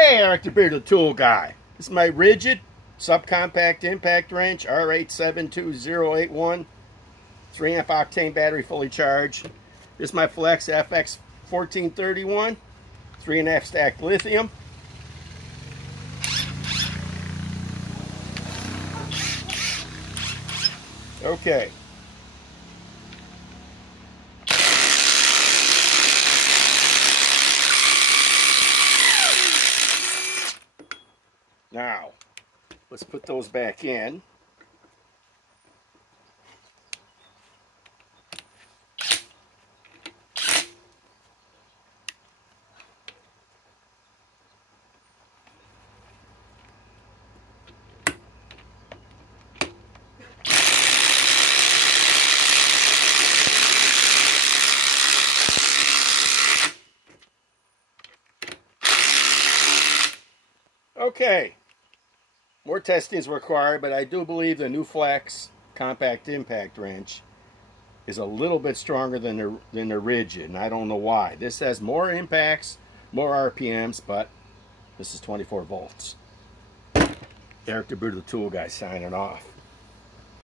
Hey, Eric the Bearded Tool Guy. This is my RIDGID subcompact impact wrench, R872081, 3 amp octane battery fully charged. This is my Flex FX 1431, 3.5 stacked lithium. Okay. Now, let's put those back in. Okay, more testing is required, but I do believe the new Flex compact impact wrench is a little bit stronger than the RIDGID, and I don't know why. This has more impacts, more RPMs, but this is 24 volts. Eric the Bearded Tool Guy signing off.